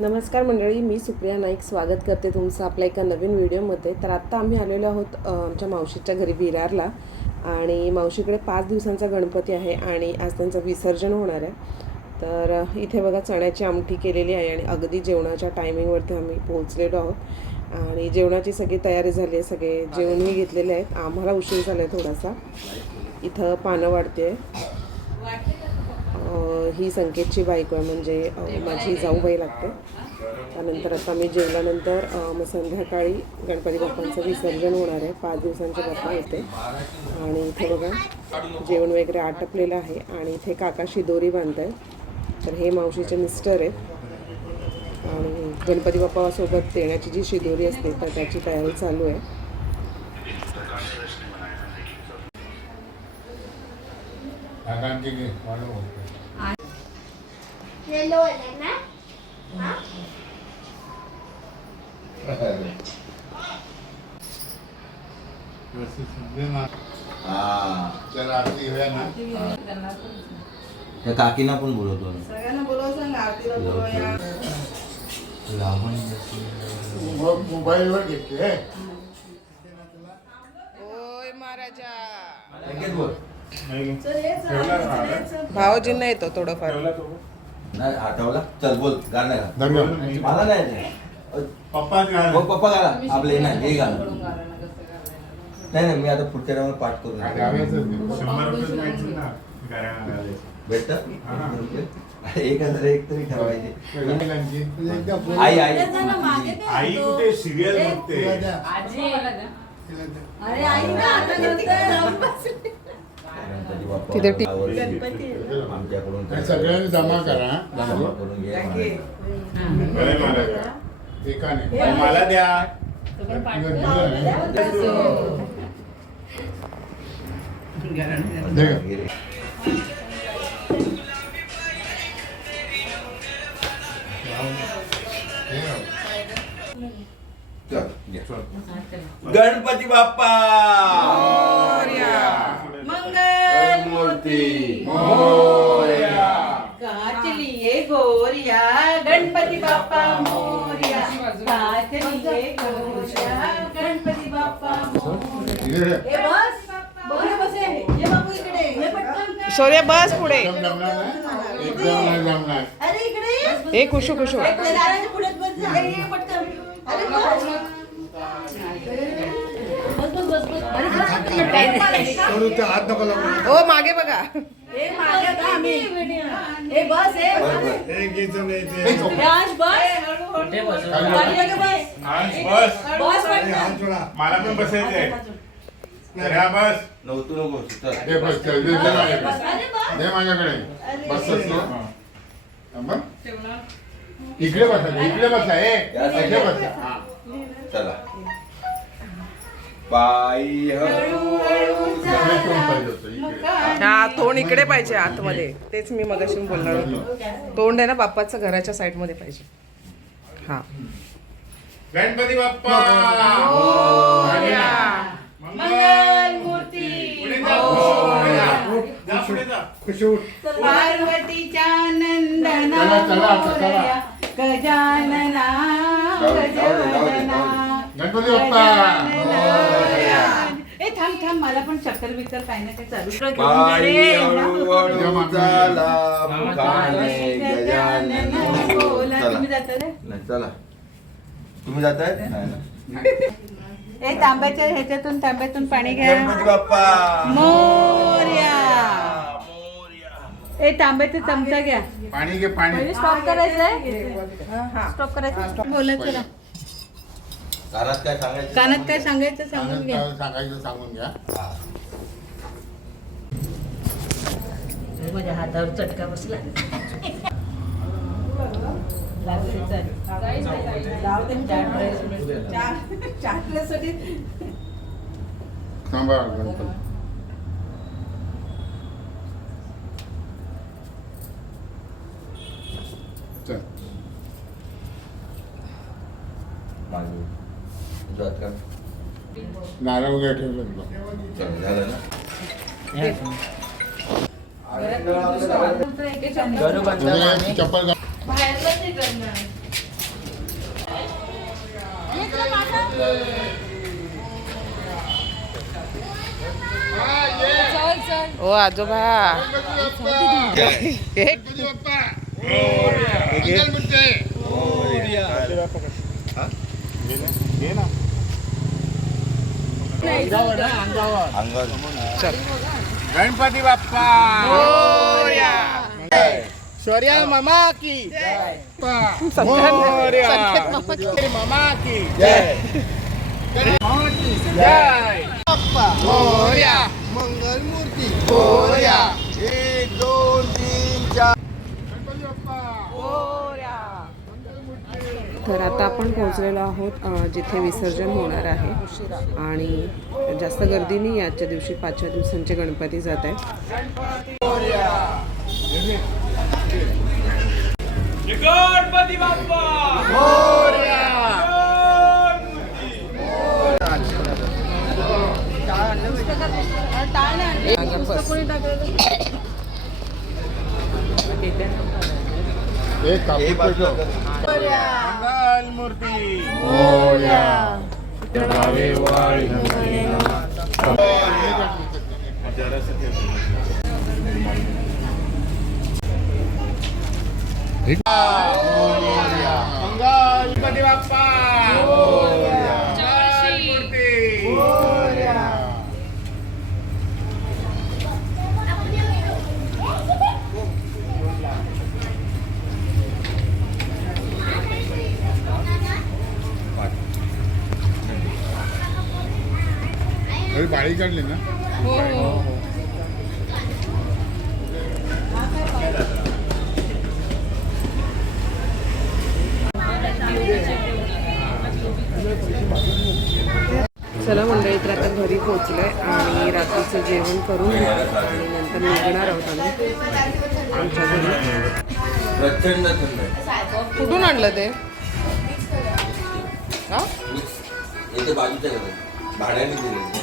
नमस्कार मंडळी, मी सुप्रिया नाईक स्वागत करते तुमचं आपल्या एका नवीन व्हिडिओमध्ये. तर आत्ता आम्ही आलेलो आहोत आमच्या मावशीच्या घरी विरारला. आणि मावशीकडे 5 दिवसांचा गणपती आहे आणि आज त्यांचं विसर्जन होणार आहे. तर इथे बघा चण्याची आमटी केलेली आहे आणि अगदी जेवणाच्या टायमिंगवरती आम्ही पोहोचलेलो आहोत. आणि जेवणाची सगळी तयारी झाली आहे, सगळे जेवणही घेतलेले आहेत. आम्हाला उशीर झाला आहे थोडासा. इथं पानं वाढते. ही संकेतची बायको आहे, म्हणजे माझी जाऊबाई लागते. त्यानंतर आता मी जेवल्यानंतर मग संध्याकाळी गणपती बाप्पांचं विसर्जन होणार आहे. 5 दिवसांचे बाप्पा होते. आणि इथे बघा जेवण वगैरे आटपलेलं आहे आणि इथे काका शिदोरी बांधत आहे. तर हे मावशीचे मिस्टर आहेत आणि गणपती बाप्पासोबत देण्याची जी शिदोरी असते तर त्याची तयारी चालू आहे. त्या काकीना पण बोलवतो, सगळ्यांना बोलवतो, आरतीला बोलवूया. मोबाईलवर घेतले. ओय महाराजा. भावजींना भावजींना येतो थोडंफार. नाही आठवला. चल बोल गाणं गा. मला नाही पप्पा पप्पा गाला आपले नाही हे गाणं. नाही मी आता पुढच्या टाइमला पाठ करून भेटत 1,001 तरी ठेवायचे. आई आई आई कुठे सिरियल बघते. अरे आई ना आता तिथे आमच्याकडून सगळ्यांनी जमा करा. जमा करून घे. एकाने मला द्या. गणपती बाप्पा मंगल मूर्ती काच लिए गोरिया गणपती बाप्पा मोरया. काच लिए गोरिया गणपती बाप्पा मोरया. ए बस बस बस ये बापू इकडे ये पटकन. शौर्य बस पुढे. अरे इकडे हे खुशू खुशू. दाराच्या पुढे बस जा. ये पटकन. अरे बस बस बस. अरे ओ मागे बघा. ए मागे आता आम्ही. ए बस ए राज बस. पाणी लगे बस. बस पटकन. मला पण बसायचंय. बस नव्हतं नको चल. दे बस चल दे अरे बस. माझ्याकडे बस इकडे बसा. इकडे बसा. इकडे बसा. चला पायी हळूहळू हा तोंड इकडे पाहिजे आतमध्ये. तेच मी मगाशी बोलणार होतो. तोंड आहे ना बाप्पाचं घराच्या साईड मध्ये पाहिजे. हा गणपती बाप्पा मंगल मूर्ती पार्वतीच्या नंदना मोरया. गजानना गजानना गणपती बाप्पा. ए थांब थांब मला पण चक्कर बिक्कर काय ना काय चालू. पायी हळूहळू चला मुखाने गजानन बोला. बोला तुम्ही जाता रे. नाही चला तुम्ही जाताय नाही ना. ए तांब्यातून पाणी घ्या. गणपती बाप्पा मोरया. ए तांब्याचा चमचा घ्या. पाणी घे पाणी. स्टॉप करायचंय. स्टॉप करायचं. बोलायचं ना. कानात काय सांगायचं. कानात काय सांगायचं सांगून घ्या. सांगायचं सांगून घ्या. माझ्या हातावर चटका बसला. थांबा गणपती. चल माझं जात का नारळ वगैरे ठेवलं तुला. चल झालं ना. चप्पल ओ आजोबा गणपती बाप्पा अंकल म्हणते चल गणपती बाप्पा शौर्या मामा की मामा की जय जय मोरया मंगल मूर्ती मोरया 1 2 3 4 गणपती बाप्पा तर आता आपण पोहोचलेलो आहोत जिथे विसर्जन होणार आहे आणि जास्त गर्दी नाही आजच्या दिवशी 5 दिवसांचे गणपती जात आहेत. गणपती बाप्पा एक कापूर मंगल मूर्ती मोरया जगावे वाळी मंगल गणपती बाप्पा मंगल मूर्ती अरे बाळी काढली ना चला मंडळी, तर आता घरी पोहोचलोय आणि रात्रीचं जेवण करून घेतलं आणि नंतर निघणार आहोत आम्ही आमच्या घरी. प्रचंड थंड आहे. कुठून आणलं ते? हा? इथे बाजूच्या घरात भाड्याने दिले.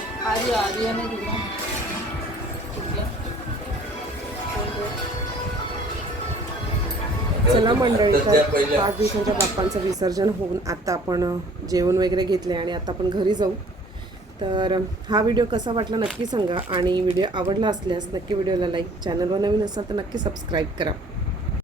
चला मंडळी, तर त्या तर पहिल्या 5 दिवसांच्या बाप्पांचं विसर्जन होऊन आता आपण जेवण वगैरे घेतले आणि आता आपण घरी जाऊ. तर हा व्हिडिओ कसा वाटला नक्की सांगा आणि व्हिडिओ आवडला असल्यास नक्की व्हिडिओला लाईक, चॅनलवर नवीन असाल तर नक्की सबस्क्राईब करा.